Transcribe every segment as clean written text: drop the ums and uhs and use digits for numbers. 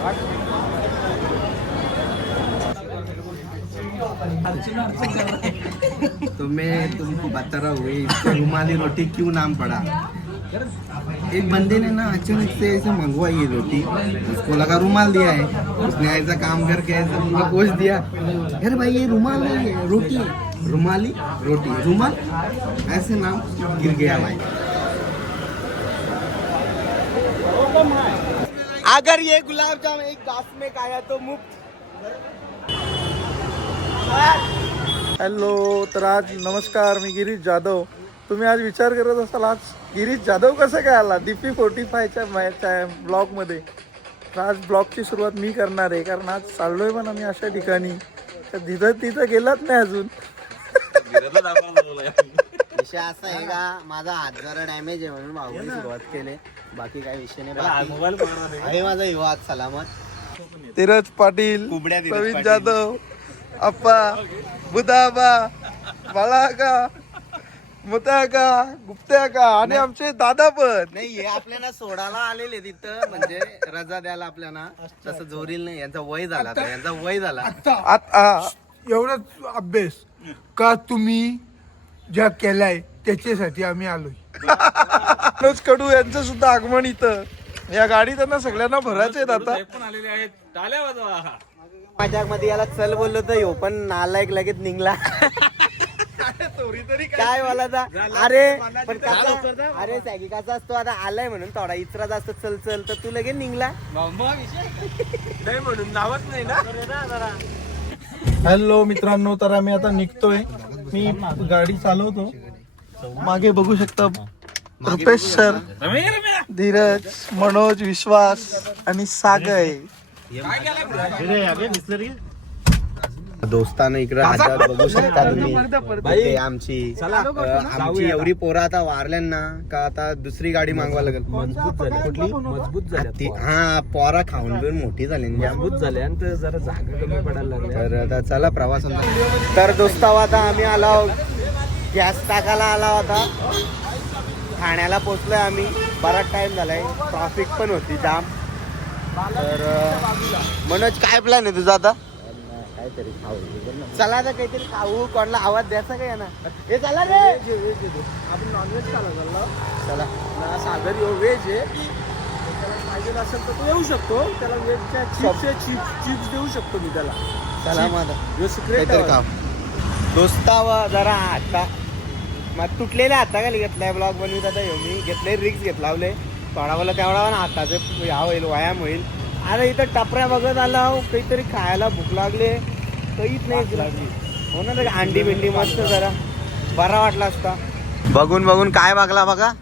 तो मैं तुमको बता रहा हूँ इसका रुमाली रोटी क्यों नाम पड़ा। एक बंदे ने ना अचानक से ऐसे मंगवाई ये रोटी, उसको लगा रुमाल दिया है, उसने ऐसा काम करके ऐसा उनको पोस्ट दिया, अरे भाई ये रुमाल है रोटी, रुमाली रोटी रुमाल, ऐसे नाम गिर गया भाई। अगर ये गुलाब जामुन एक ग्लास में खाया तो मुफ्त। हॅलो, तर आज नमस्कार, मी गिरीश जाधव. तुम्ही आज विचार करत असाल आज गिरीश जाधव कसं काय आला DP 45च्या ब्लॉगमध्ये. तर आज ब्लॉगची सुरुवात मी करणार आहे, कारण आज चाललोय पण आम्ही अशा ठिकाणी तर तिथं गेलाच नाही अजून. विषय असा आहे का, माझा हात जरा डॅमेज आहे म्हणून भाऊने सुरुवात केली, बाकी काय विषय नाही. आहे माझा युवा हात सलामत. धीरज पाटील, प्रवीण जाधव, अप्पा, बुधाबा, बाळाका, मुताका, गुप्त्याका आणि आमचे दादा पण. नाही, हे आपल्याला सोडायला आलेले तिथं, म्हणजे रजा द्यायला आपल्याला, तसं जोरील नाही. यांचा वय झाला, यांचा वय झाला. एवढाच अभ्यास का तुम्ही ज्या केलाय त्याच्यासाठी आम्ही आलोय. मनोज कडू यांचं सुद्धा आगमन इथं. या गाडी त्यांना सगळ्यांना भरायचे आहेत आता. माझ्या मध्ये याला चल बोललो तर ह्यो पण नालायक लगेच निघला. काय बोला अरे पण कसा, अरे सॅगी कसा असतो, आता आलाय म्हणून थोडा इचरा जास्त चल चल तर तू लगेच निघला नाही म्हणून नावच नाही ना. हॅलो मित्रांनो, तर आम्ही आता निघतोय. मी गाडी चालवतो. मागे बघू शकता रुपेश सर, धीरज, मनोज, विश्वास आणि सागय. दोस्तानं इकडे हातात बघू शकता तुम्ही. आमची एवढी पोरं आता वारल्यांना का आता दुसरी गाडी मागवा लागेल. मजबूत झाली. हा, पोरा खाऊन पिऊन मोठी झाली, मजबूत झाली आणि जरा जागा कमी पडायला लागली. तर आता चला प्रवास. तर दोस्ताव आता आम्ही आलो, गॅस टाकायला आला होता. ठाण्याला पोचलोय आम्ही. बराच टाइम झालाय, ट्रॅफिक पण होती जाम. तर मनोज काय प्लॅन आहे तुझा आता? काहीतरी खाऊ, चला आता काहीतरी खाऊ. कोणाला आवाज द्यायचा काय ना, हे चला रे आपण नॉनव्हेज खायला चला. सागर यो व्हेज आहे, पाहिजे असेल तर तो येऊ शकतो. त्याला व्हेजच्या चिप्स देऊ शकतो मी त्याला. चला मग सिक्रेट दोस्तावा जरा आता मग तुटलेल्या हाता खाली घेतलाय ब्लॉग बनवीत. आता मी घेतले रिक्स घेतलावले थोडा मला तेवढा ना हाताचे ह्या होईल, व्यायाम होईल. अरे इथं टपऱ्या बघत आला, काहीतरी खायला भूक लागले, काहीच नाही लागली हो ना. अंडी बिंडी मस्त जरा बरा वाटला असता. बघून बघून काय बघला बघा,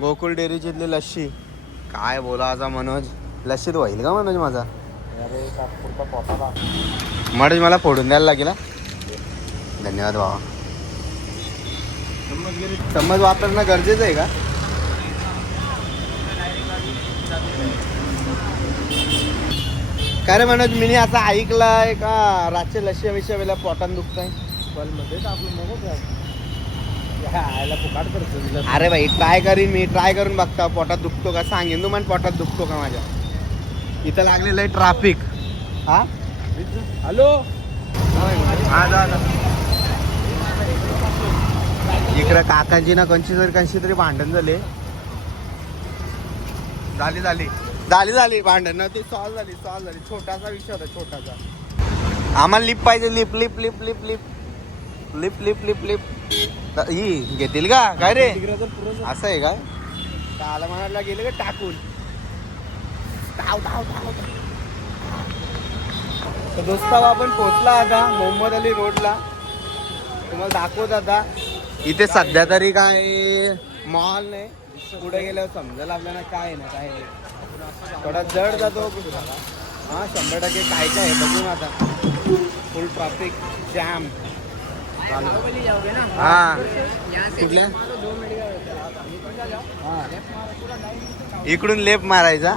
गोकुळ डेअरीची लस्सी. काय बोलायचा मनोज, लस्सीत होईल का मनोज माझा? मनोज मला फोडून द्यायला लागेल. धन्यवाद बाबा. चम्मच वापरणं गरजेचं आहे का? काय रे मनोज, मी असं ऐकलंय का रातचे लशी विषय वेळेला पोटात दुखतंय. अरे भाई ट्राय करून बघता पोटात दुखतो का, सांगेन तुम्हाला पोटात दुखतो का माझ्या. इथं लागलेलं आहे ट्रॅफिक. हा हॅलो, इकडं काकांची ना कंची तरी भांडण झाली भांडण ना, ती सॉल्व झाली. छोटासा विषय होता, छोटासा. आम्हाला लिप पाहिजे, lip lip lip lip lip lip lip lip lip ही घेतील का काय रे? असं आहे का? काला मनाला गेले का टाकून धाव धाव धाव. तर दोस्ताव आपण पोहोचला आता मोहम्मद अली रोडला. तुम्हाला दाखवत आता इथे सध्या तरी काय मॉल नाही. पुढे गेल्यावर समजेल आपल्याला काय ना काय नाही. थोडा जड जातो हा, 100% काय काय आहे बघून आता. फुल ट्रॅफिक जॅम. हा कुठल्या इकडून लेफ्ट मारायचा.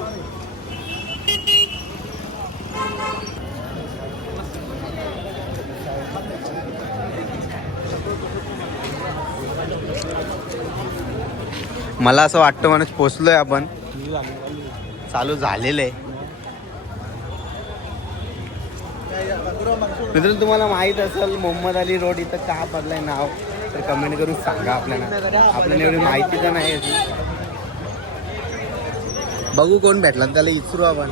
मला असं वाटतं माणूस पोचलोय आपण. चालू झालेलं आहे मित्रांनो तुम्हाला माहित असेल मोहम्मद अली रोड इथं का पडलंय नाव तर कमेंट करून सांगा आपल्याला. आपल्याला एवढी माहिती तर नाही याची. बघू कोण भेटला त्याला विचारू आपण.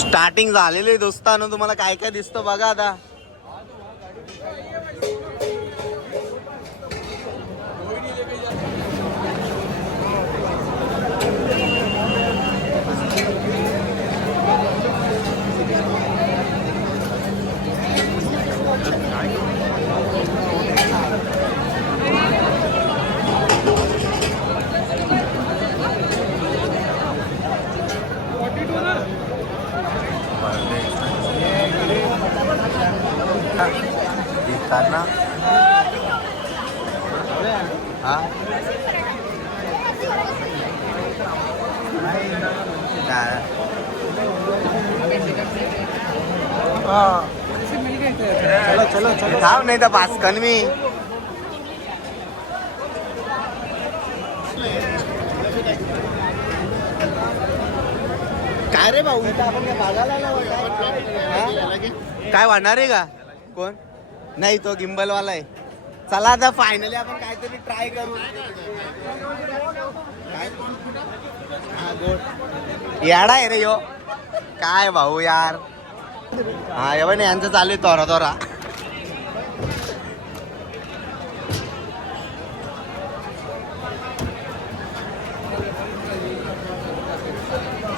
स्टार्टिंग झालेली आहे दोस्तांनो. तुम्हाला काय काय दिसतं बघा आता. ना हा थांब नाही तर भास्कन मी. काय रे भाऊ आपण काय वाढणार आहे का कोण नाही तो गिंबलवाला आहे. चला आता फायनली आपण काहीतरी ट्राय करू. याडा आहे रे यो काय भाऊ यार. हा एवढं यांचं चालू आहे तोरा तोरा.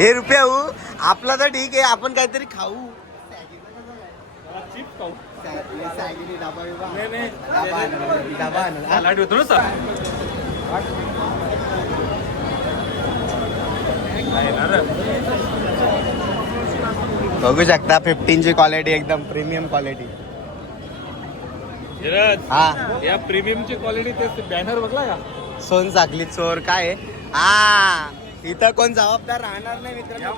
हे रुपया हो आपला तर ठीक आहे. आपण काहीतरी खाऊ. बघू शकता 15 ची क्वालिटी एकदम प्रीमियम क्वालिटी. हा या प्रीमियमची क्वालिटी ते बॅनर बघला का. सोन साखली चोर काय आहे? हा इथं कोण जबाबदार राहणार नाही मित्रांनो.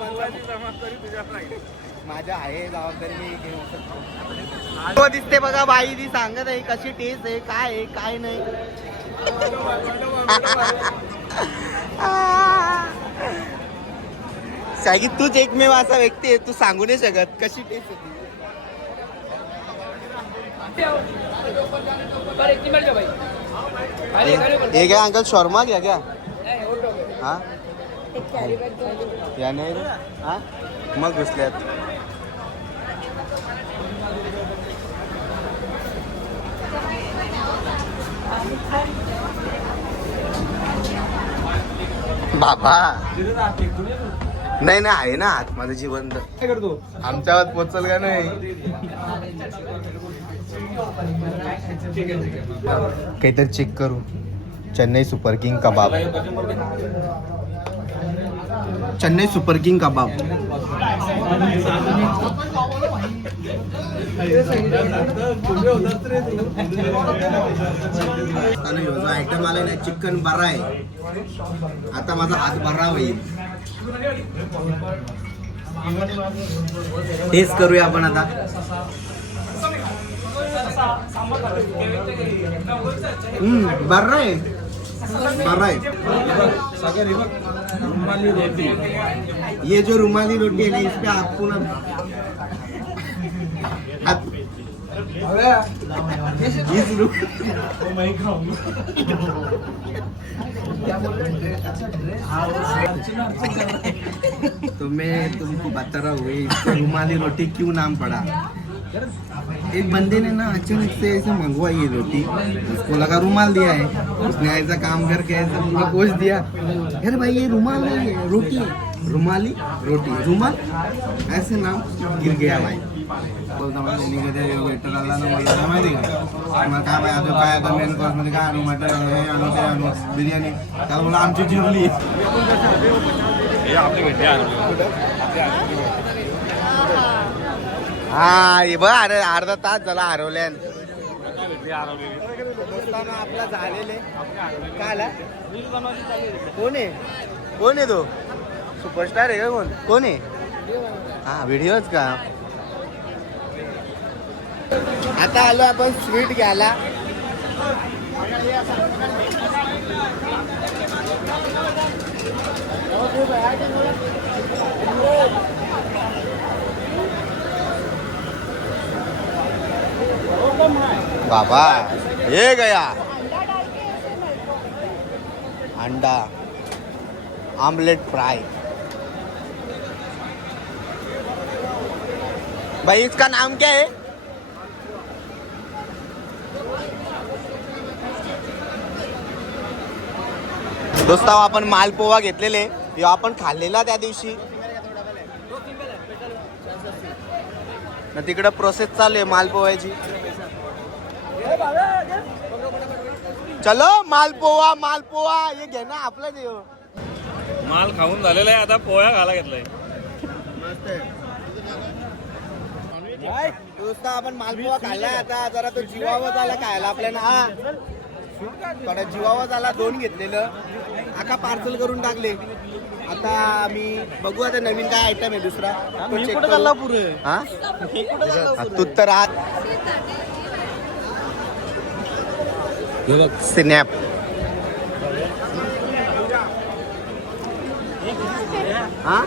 माझ्या आहे जबाबदारी मी घेऊ शकतो. दिसते बघा बाई ती सांगत आहे कशी टेस्ट आहे काय आहे काय नाही. सागी तूच एकमेव असा व्यक्ती आहे तू सांगू नाही शकत कशी टेस्ट होती. एक है अंकल शर्मा क्या क्या हाँ या नाही हाँ मग घुसल्यात. बाबा नाही ना आहे ना आतमध्ये जिवंत. काय करतो आमच्या आवाज पोचल का नाही. काहीतरी चेक करू. चेन्नई सुपर किंग कबाब. चेन्नई सुपर किंग कबाब. आयटम आलाय ना चिकन बरा आहे. आता माझा हात भरा होईल. टेस्ट करूया आपण आता. बरा आहे बरा आहे. ये जो रुमाली रोटी है ना इस पे आपको ना तो मैं तुमको बता रहा हूँ इसको रुमाली रोटी क्यों नाम पड़ा. एक बंदे ने ना अचानक से ऐसे मंगवाई ये रोटी. उसको लगा रुमाल दिया है. उसने ऐसा काम करके ऐसा पूरा गोश्त दिया. अरे भाई ये रुमाल नहीं है रोटी है. रुमाली रोटी रुमाल ऐसे नाम गिर गया भाई. बोलता वेटर आला ना मला काय माहिती का मग काय भाई आता काय आता मेन कोर्स मध्ये काय आणू मटन हे आणू ते आणू बिर्याणी. त्याला बोला आमची जिरली. हा हे बघ अरे अर्धा तास झाला हरवल्यान. आपला झालेले काय आला कोण आहे कोण आहे तो सुपरस्टार आहे का कोण कोण आहे. हा व्हिडिओच का. आता आलो आपण स्वीट घ्यायला. बाबा ये गया अंडा आमलेट फ्राई। भाई इसका नाम क्या है? दोस्ता आपण मालपोहा घेतलेले, ह्यो आपण खाल्लेला त्या दिवशी ना, तिकडे प्रोसेस चालू आहे मालपोहाची। चलो मालपोहा मालपोहा हे घे ना, आपला देव माल खाऊन झालेला आहे, आता पोळ्या खायला घेतलाय। दोस्ता आपण मालपोहा खाल्लाय, आता जरा तो जीवावर झाला खायला आपल्याला। हा थोडा जीवावर झाला, 2 घेतलेलं आका पार्सल करून टाकले। आता आम्ही बघू आता नवीन काय आयटम आहे दुसरा तो चेक करू। हा तू तर स्नॅप हा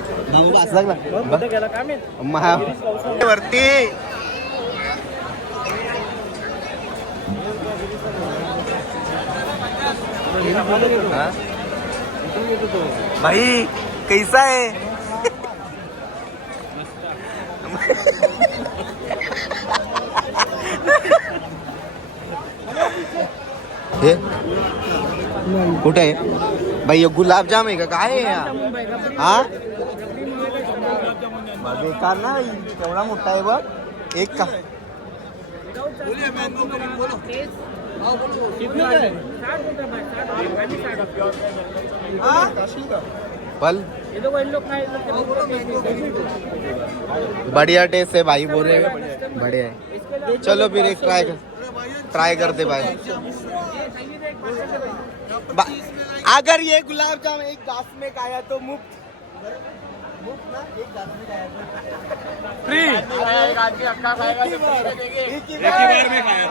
वरती भाई कैसा है? हे कुठे आहे भाई? गुलाबजाम आहे का काय आहे? हा बेकार ना, केवढा मोठा आहे बघ, एक का फल बढ़िया टेस्ट है भाई, बोल रहे बढ़िया है। चलो फिर एक ट्राई करते भाई। अगर ये गुलाब जामुन एक घास में खाया तो मुफ्त ना, एक घास में खाया फ्री। एक आदमी अक्का खाएगा तो एक ही बार में खाया।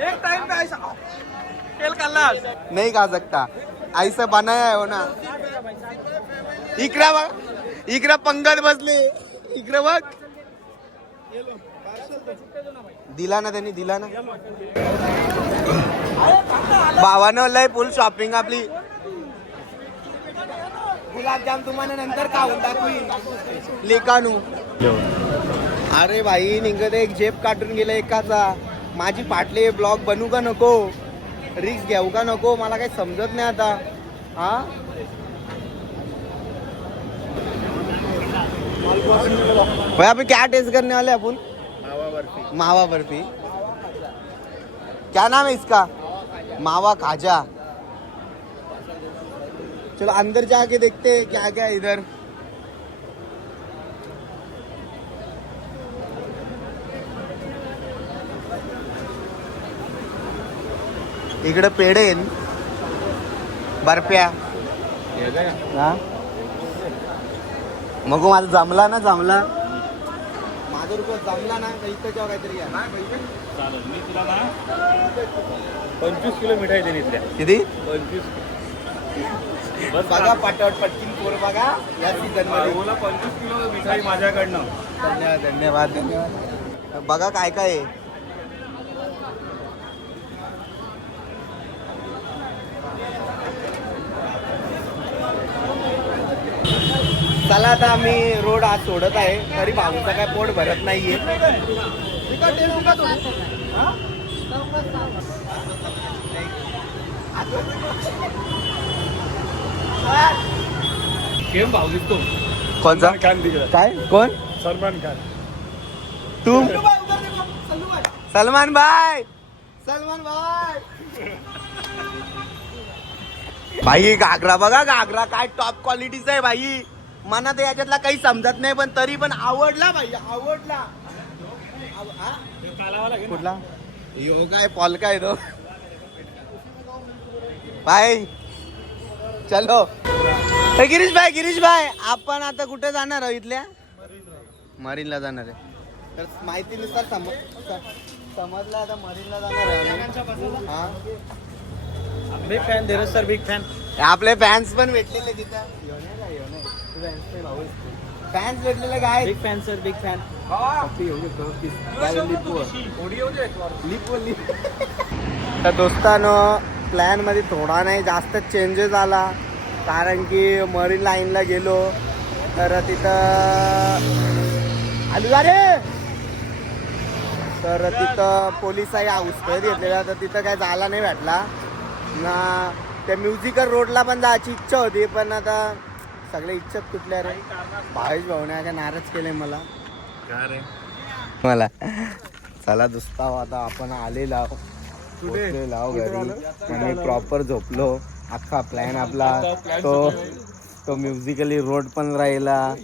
एक टाइम पे ऐसा खेल करना नहीं खा सकता, ऐसा बनाया है हो ना। इकरा बघ, इकरा पंगत बसले, इकरा बघ दिला ना त्यांनी, दिला ना भावानं लय फुल शॉपिंग आपली। गुलाबजाम तुम्हाला नंतर खाऊन दाखवी लेकानू। अरे भाई निघत एक जेब काढून गेला एकाचा। माझी पाटले ब्लॉग बनवू का नको, रिक्स घेऊ का नको, मला काही समजत नाही आता। हा भाई अभी क्या टेस्ट करने वाले अपन? मावा बर्फी। क्या नाम है इसका? मावा खाजा। चलो अंदर जाके देखते हैं क्या क्या इधर। इकडे पेढे बर्फ्या। हा मग माझं जमला ना, जमला माझं रुपये जमला ना, इथं जेव्हा काहीतरी या चालेल, मी तुला ना 25 किलो मिठाई देईन इथल्या। किती? 25 बघा पटावट पटकीन पोर बघा या सीझन मध्ये 25 किलो मिठाई माझ्याकडनं। धन्यवाद धन्यवाद धन्यवाद। बघा काय काय आहे। चला आता आम्ही रोड आज सोडत आहे, तरी भाऊचा काय पोट भरत नाहीये। केम भाव दिसतो कोणचा? काय कोण? सलमान खान। तू? सलमान भाई, सलमान भाई भाई घागरा बघा, घागरा काय टॉप क्वालिटीचा आहे भाई। मला तर याच्यातला काही समजत नाही, पण तरी पण आवडला भाई, आवडला। कुठला? यो काय पॉलका आहे तो भाई। चलो गिरीश भाई आपण आता कुठे जाणार आहोत? इथल्या मरीनला जाणार आहे। तर माहितीनुसार समजलं आता मरीनला जाणार आहे। हा big fan Dheeraj sir, big fan. आपले फॅन्स पण भेटलेले तिथं। फॅन्स भेटलेले काय big fan sir big fan तर दोस्तांनो प्लॅन मध्ये थोडा नाही जास्त चेंजेस आला कारण की मरीन लाईनला गेलो तर तिथं आलू रे तर तिथं पोलिसाही उस्कळत घेतलेला तर तिथं काय जायला नाही भेटला ना. त्या म्युझिकल रोडला पण जायची इच्छा होती पण आता सगळ्या इच्छाच तुटल्या रे. भावेश भाऊने काय नाराज केले मला चला दुसता आता आपण आलेला घरी आणि प्रॉपर झोपलो. अख्खा प्लॅन आपला तो म्युझिकली रोड पण राहिला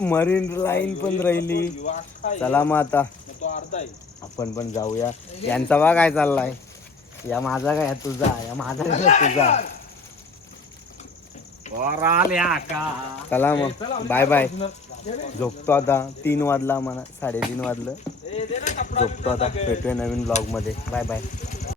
मरीन लाईन पण राहिली. चला मग आता आपण पण जाऊया. यांचा बा काय चाललाय या माझा काय तुझा या माझा काय तुझा. चला मग बाय बाय. झोपतो आता 3 वाजला मला 3:30 वाजलं. झोपतो आता भेटूया नवीन ब्लॉग मध्ये. Bye bye.